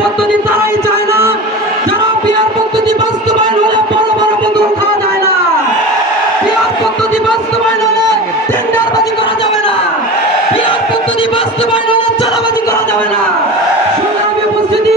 পদ্ধতি তারাই চায় না। যারা পিয়ার পদ্ধতি বাস্তবায়ন হলে বড় বড় বন্ধুর খাওয়া যায় না। পিয়ার পদ্ধতি বাস্তবায়ন হলে টেন্ডারবাজি করা যাবে না। পিয়ার পদ্ধতি বাস্তবায়ন হলে চালাবাজি করা যাবে না। সংগ্রামী উপস্থিতি।